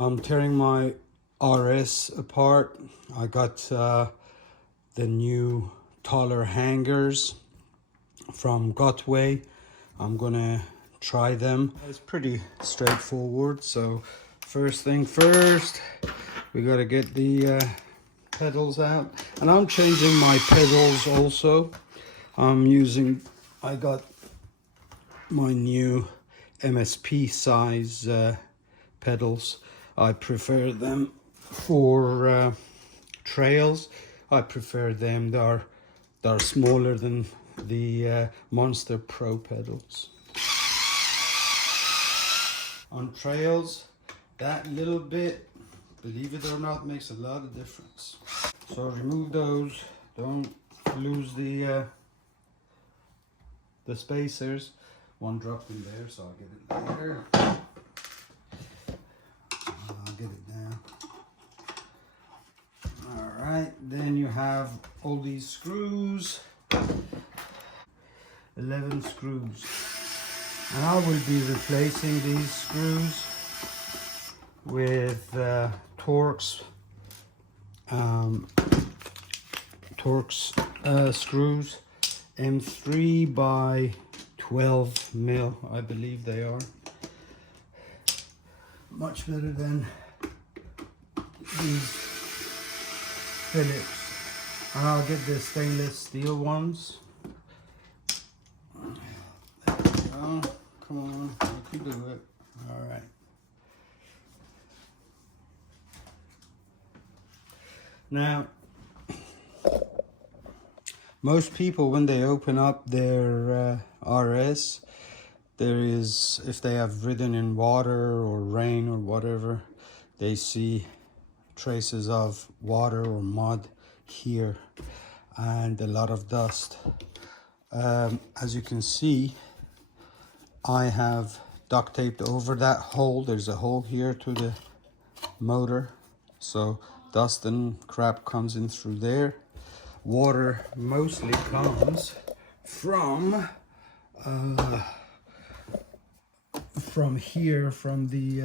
I'm tearing my RS apart. I got the new taller hangars from Gotway. I'm gonna try them. It's pretty straightforward. So first thing first, we gotta get the pedals out, and I'm changing my pedals also. I got my new MSP size pedals. I prefer them for trails. I prefer them. They're smaller than the Monster Pro pedals. On trails, that little bit, believe it or not, makes a lot of difference. So remove those. Don't lose the spacers. One dropped in there, so I'll get it later. I'll get it down. All right, then you have all these screws. 11 screws. And I will be replacing these screws with Torx screws, M3 by 12 mil, I believe they are. Much better than these Phillips. And I'll get the stainless steel ones. There we go. Come on, you can do it. All right. Now, most people, when they open up their RS, there is, if they have ridden in water or rain or whatever, they see traces of water or mud here and a lot of dust. As you can see, I have duct taped over that hole. There's a hole here to the motor, so dust and crap comes in through there. Water mostly comes from here, from the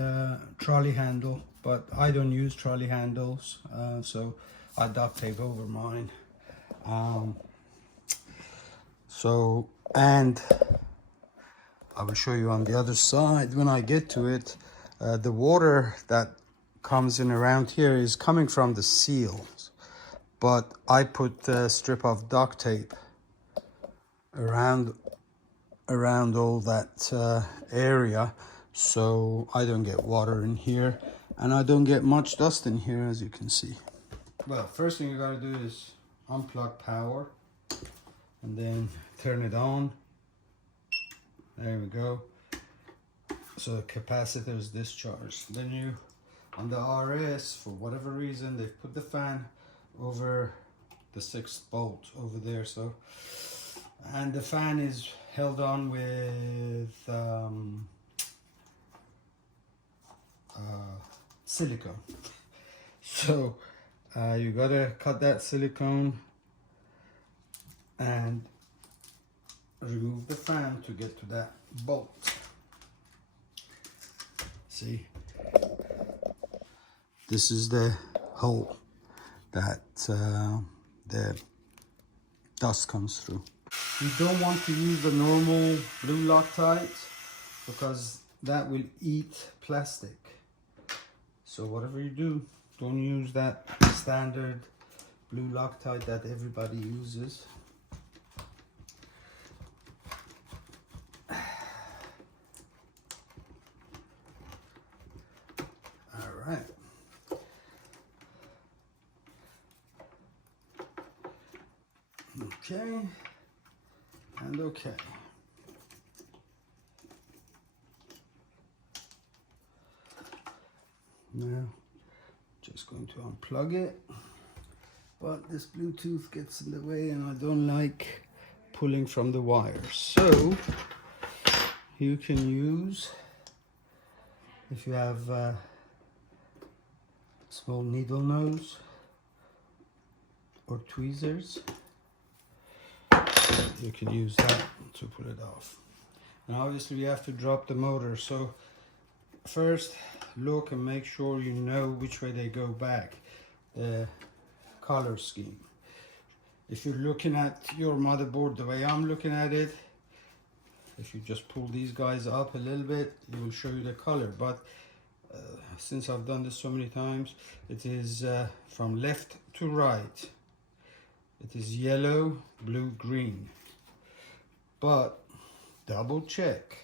trolley handle, but I don't use trolley handles, so I duct tape over mine. And I will show you on the other side when I get to it. The water that comes in around here is coming from the seals, but I put a strip of duct tape around all that area, so I don't get water in here and I don't get much dust in here, as you can see. Well, first thing you gotta do is unplug power and then turn it on. There we go. So the capacitor is discharged. Then you, on the RS, for whatever reason, they've put the fan over the 6th bolt over there. So, and the fan is held on with silicone. So you gotta cut that silicone and remove the fan to get to that bolt. See, this is the hole that the dust comes through. You don't want to use the normal blue Loctite because that will eat plastic. So whatever you do, don't use that standard blue Loctite that everybody uses. All right. Okay. And okay. Now, just going to unplug it, but this Bluetooth gets in the way and I don't like pulling from the wires. So you can use, if you have a small needle nose or tweezers, you can use that to pull it off. And obviously we have to drop the motor. So first, look and make sure you know which way they go back, the color scheme. If you're looking at your motherboard the way I'm looking at it, if you just pull these guys up a little bit, it will show you the color. But since I've done this so many times, it is from left to right. It is yellow, blue, green. But double check.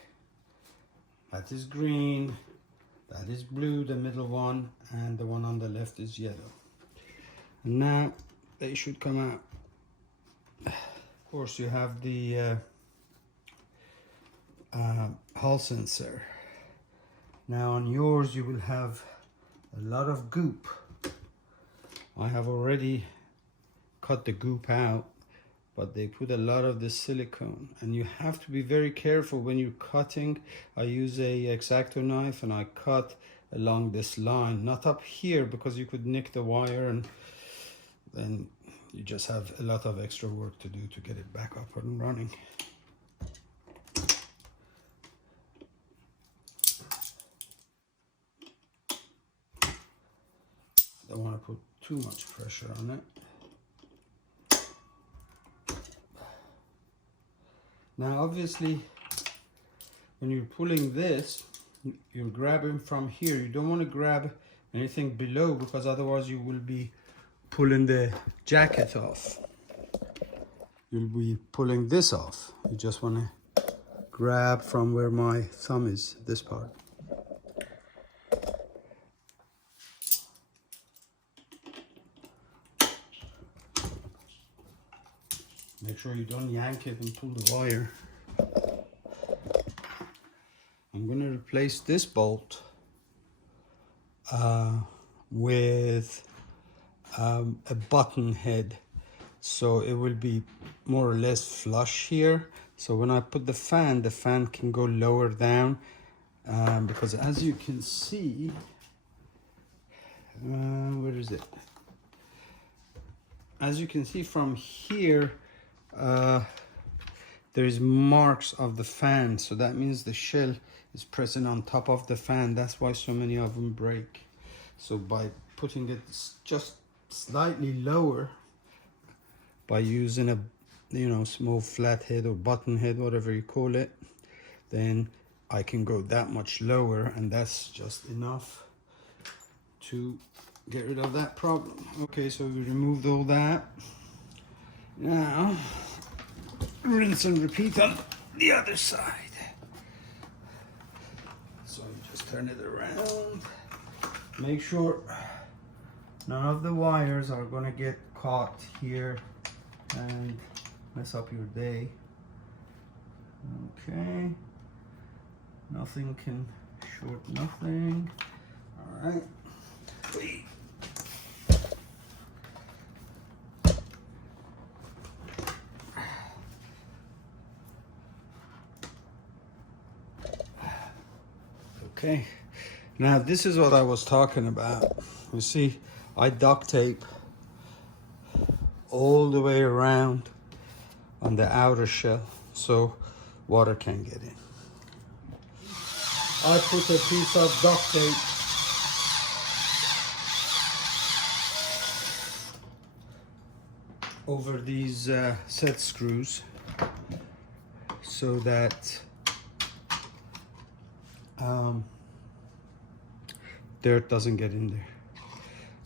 That is green, that is blue, the middle one, and the one on the left is yellow. And now they should come out. Of course, you have the Hall sensor. Now on yours you will have a lot of goop. I have already cut the goop out, but they put a lot of the silicone, and you have to be very careful when you're cutting. I use a X-Acto knife and I cut along this line, not up here because you could nick the wire, and then you just have a lot of extra work to do to get it back up and running. Don't want to put too much pressure on it. Now obviously when you're pulling this, you're grabbing from here. You don't want to grab anything below, because otherwise you will be pulling the jacket off. You'll be pulling this off. You just want to grab from where my thumb is, this part. Make sure you don't yank it and pull the wire. I'm going to replace this bolt with a button head, so it will be more or less flush here. So when I put the fan can go lower down, because as you can see, where is it? As you can see from here, there's marks of the fan, so that means the shell is pressing on top of the fan. That's why so many of them break. So by putting it just slightly lower, by using a small flat head or button head, whatever you call it, then I can go that much lower, and that's just enough to get rid of that problem. Okay, so we removed all that. Now rinse and repeat on the other side. So you just turn it around. Make sure none of the wires are going to get caught here and mess up your day. Okay, nothing can short nothing. All right. Okay, now this is what I was talking about. You see, I duct tape all the way around on the outer shell so water can't get in. I put a piece of duct tape over these set screws so that dirt doesn't get in there.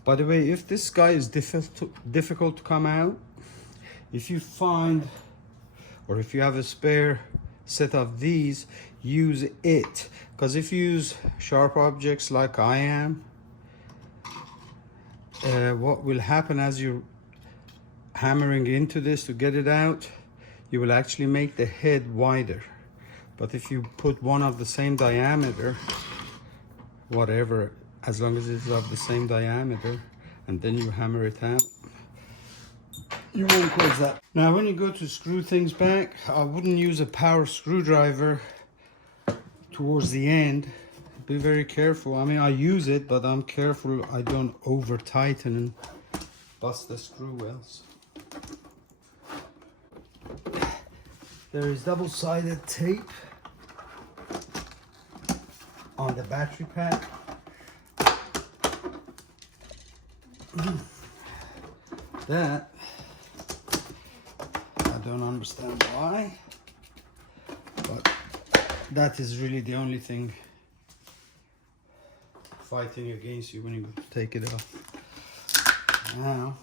By the way, if this guy is difficult to come out, if you find, or if you have a spare set of these, use it. Because if you use sharp objects like I am, what will happen as you're hammering into this to get it out, you will actually make the head wider. But if you put one of the same diameter, whatever, as long as it's of the same diameter, and then you hammer it out, you won't cause that. Now when you go to screw things back, I wouldn't use a power screwdriver towards the end. Be very careful. I mean, I use it, but I'm careful I don't over tighten and bust the screw wells. There is double-sided tape on the battery pack. That, I don't understand why, but that is really the only thing fighting against you when you take it off. Now,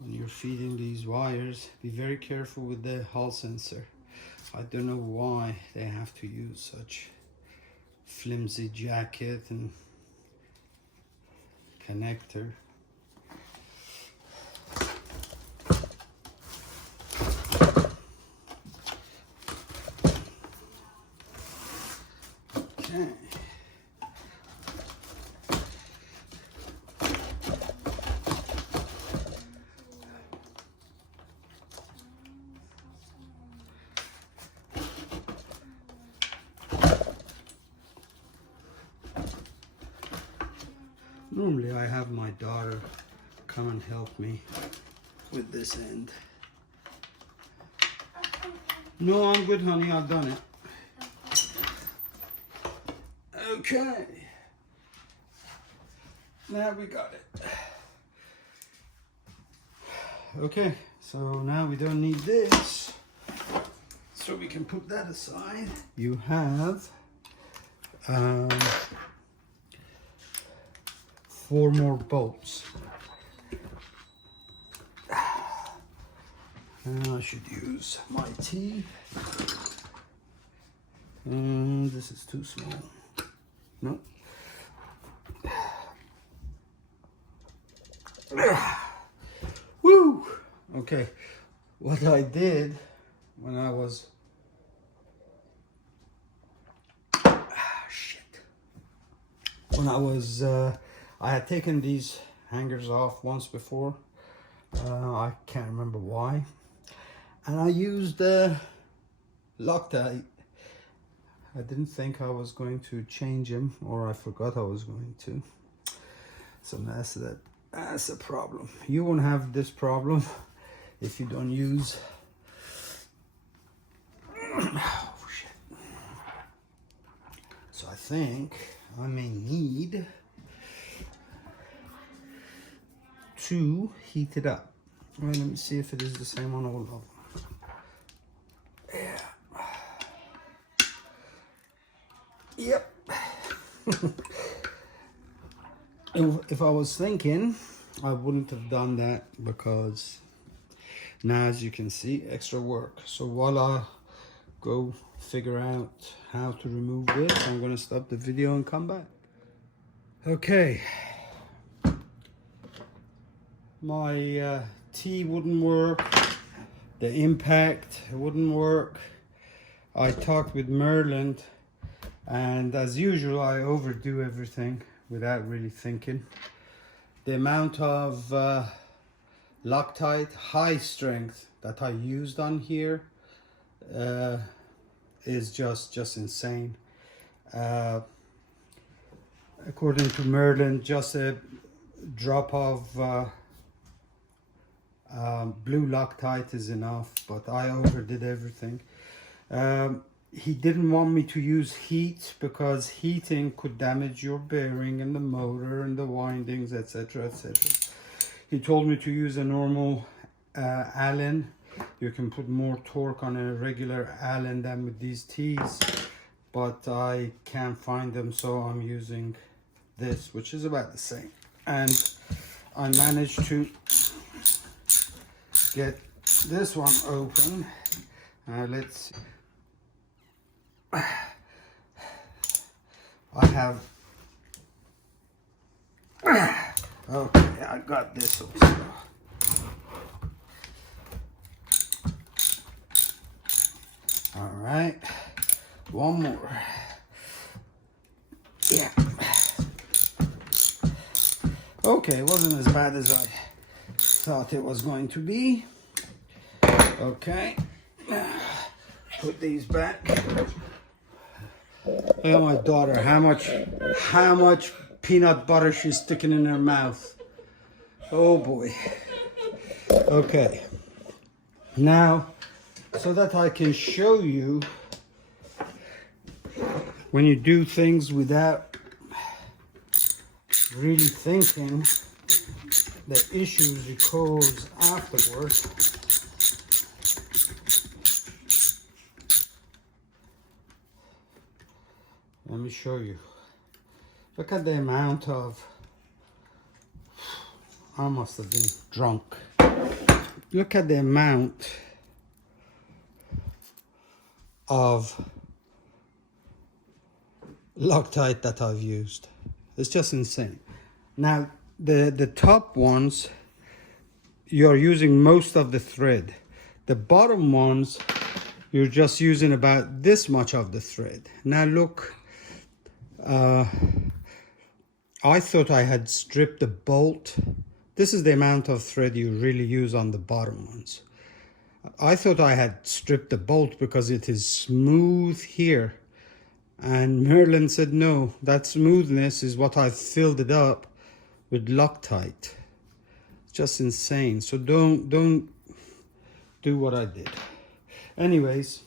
when you're feeding these wires, be very careful with the Hall sensor. I don't know why they have to use such flimsy jacket and connector. Okay. Normally I have my daughter come and help me with this end. No, I'm good, honey, I've done it. Okay. Now we got it. Okay, so now we don't need this. So we can put that aside. You have 4 more bolts. And I should use my T. And this is too small. No. Woo! Okay. What I did when I was when I had taken these hangers off once before. I can't remember why. And I used Loctite. I didn't think I was going to change them, or I forgot I was going to. So that's a problem. You won't have this problem if you don't use. Oh, shit. So I think I may need to heat it up. Well, let me see if it is the same on all of them. Yeah. Yep. If I was thinking, I wouldn't have done that, because now, as you can see, extra work. So while I go figure out how to remove this, I'm going to stop the video and come back. Okay. My T wouldn't work. The impact wouldn't work. I talked with Merlin, and as usual I overdo everything without really thinking. The amount of Loctite high strength that I used on here is just insane. According to Merlin, just a drop of blue Loctite is enough, but I overdid everything. He didn't want me to use heat, because heating could damage your bearing and the motor and the windings, etc, etc. He told me to use a normal Allen. You can put more torque on a regular Allen than with these T's, but I can't find them, so I'm using this, which is about the same. And I managed to get this one open. Let's see. I have okay, I got this also. All right, one more. Yeah. Okay, it wasn't as bad as I thought it was going to be. Okay, put these back. Look at my daughter, how much peanut butter she's sticking in her mouth. Oh boy. Okay, now, so that I can show you when you do things without really thinking, the issues it caused afterwards. Let me show you. Look at the amount of, I must have been drunk. Look at the amount of Loctite that I've used. It's just insane. Now, the top ones, you're using most of the thread. The bottom ones, you're just using about this much of the thread. Now look, I thought I had stripped the bolt. This is the amount of thread you really use on the bottom ones. I thought I had stripped the bolt because it is smooth here. And Merlin said, no, that smoothness is what I've filled it up with Loctite. It's just insane. So don't do what I did. Anyways,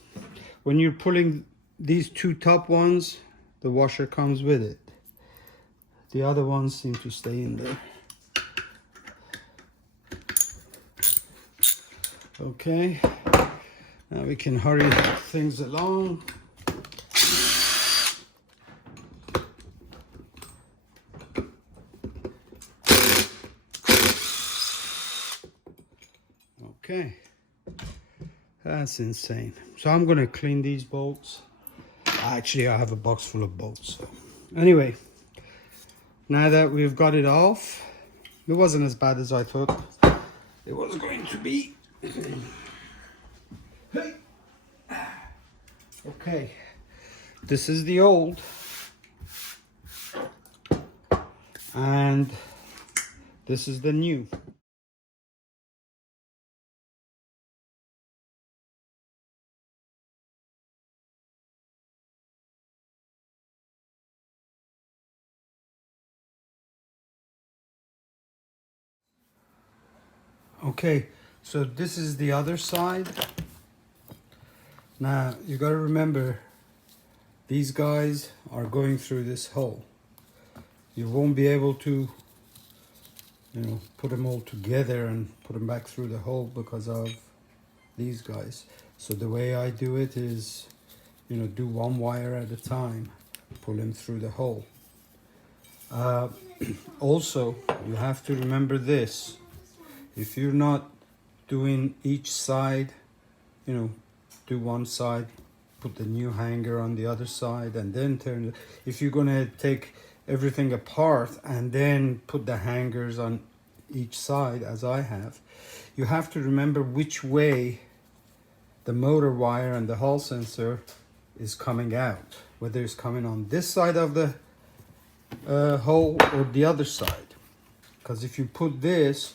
when you're pulling these two top ones, the washer comes with it. The other ones seem to stay in there. Okay, now we can hurry things along. Okay, that's insane. So I'm gonna clean these bolts. Actually, I have a box full of bolts. So anyway, now that we've got it off, it wasn't as bad as I thought it was going to be. Okay, this is the old, and this is the new. Okay, so this is the other side. Now you got to remember, these guys are going through this hole. You won't be able to, put them all together and put them back through the hole because of these guys. So the way I do it is, do one wire at a time, pull them through the hole. Also, you have to remember this. If you're not doing each side, do one side, put the new hanger on the other side, and then turn it. If you're gonna take everything apart and then put the hangers on each side, as I have, you have to remember which way the motor wire and the hall sensor is coming out, whether it's coming on this side of the hole or the other side. Because if you put this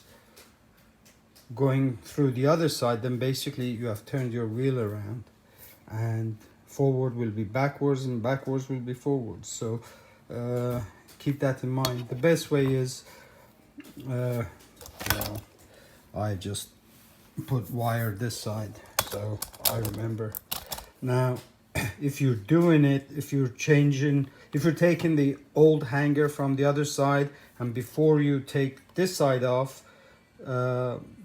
going through the other side, then basically you have turned your wheel around, and forward will be backwards and backwards will be forwards. So keep that in mind. The best way is, I just put wire this side, so I remember. Now, if you're doing it, if you're taking the old hanger from the other side, and before you take this side off,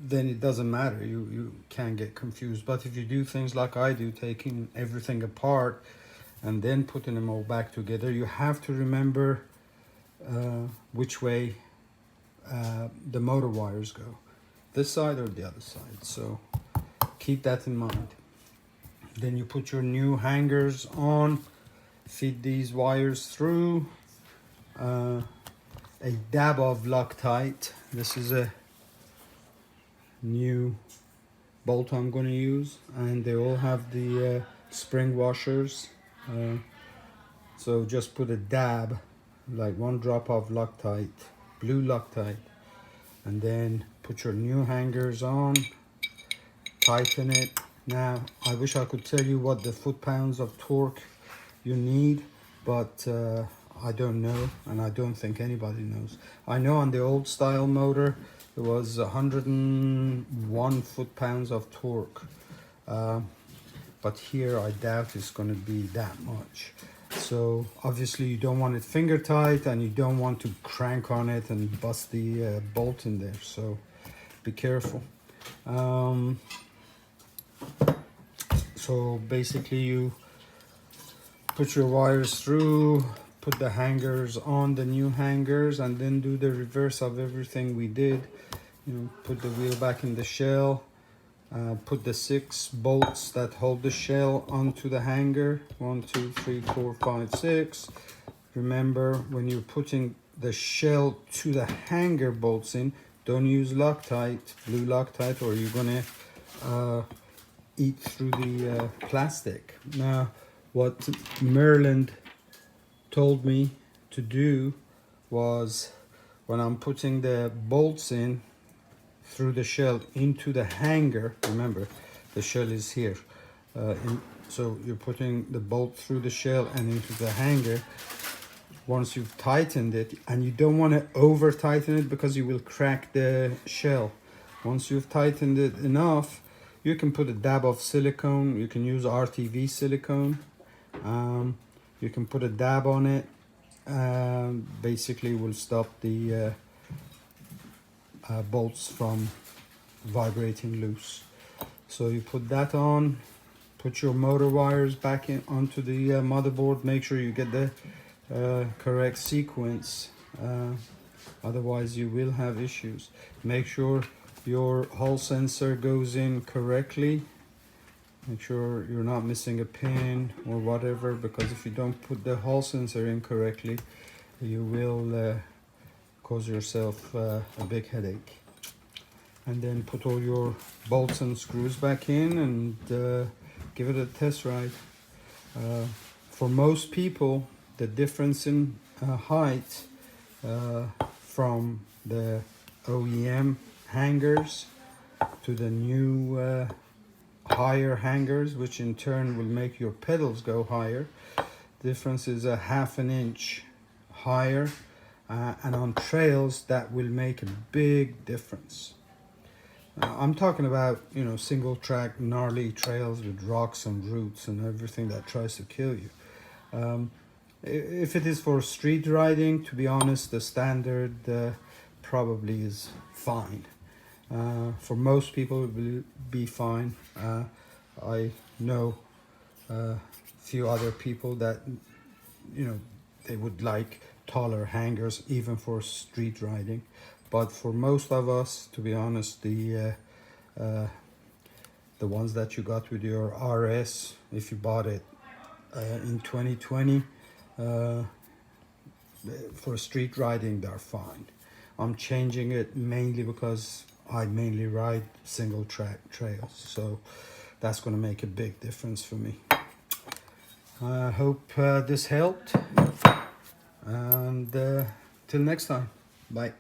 then it doesn't matter. You can't get confused. But if you do things like I do, taking everything apart and then putting them all back together, you have to remember which way the motor wires go, this side or the other side. So keep that in mind. Then you put your new hangers on, feed these wires through, a dab of Loctite. This is a new bolt I'm going to use, and they all have the spring washers, so just put a dab, like one drop of Loctite, blue Loctite, and then put your new hangers on, tighten it. Now I wish I could tell you what the foot-pounds of torque you need, but I don't know, and I don't think anybody knows. I know on the old style motor it was 101 foot-pounds of torque, but here I doubt it's going to be that much. So obviously you don't want it finger tight, and you don't want to crank on it and bust the bolt in there, so be careful. So basically you put your wires through, put the hangers on, the new hangers, and then do the reverse of everything we did. You know, put the wheel back in the shell, put the 6 bolts that hold the shell onto the hanger. 1, 2, 3, 4, 5, 6. Remember, when you're putting the shell to the hanger bolts in, don't use Loctite, blue Loctite, or you're gonna eat through the plastic. Now, what Maryland told me to do was, when I'm putting the bolts in through the shell into the hanger, remember the shell is here, so you're putting the bolt through the shell and into the hanger. Once you've tightened it, and you don't want to over tighten it because you will crack the shell. Once you've tightened it enough, you can put a dab of silicone. You can use RTV silicone. You can put a dab on it. Basically will stop the bolts from vibrating loose. So you put that on, put your motor wires back in onto the motherboard. Make sure you get the correct sequence, otherwise you will have issues. Make sure your Hall sensor goes in correctly. Make sure you're not missing a pin or whatever, because if you don't put the Hall sensor in correctly, you will cause yourself a big headache. And then put all your bolts and screws back in and give it a test ride. For most people, the difference in height from the OEM hangers to the new higher hangers, which in turn will make your pedals go higher, difference is a 1/2 inch higher, and on trails that will make a big difference. I'm talking about, you know, single track gnarly trails with rocks and roots and everything that tries to kill you. If it is for street riding, to be honest, the standard probably is fine. For most people, it will be fine. I know a few other people that, you know, they would like taller hangers even for street riding. But for most of us, to be honest, the ones that you got with your RS, if you bought it in 2020, for street riding, they're fine. I'm changing it mainly because I mainly ride single track trails, so that's going to make a big difference for me. I hope this helped, and till next time, bye.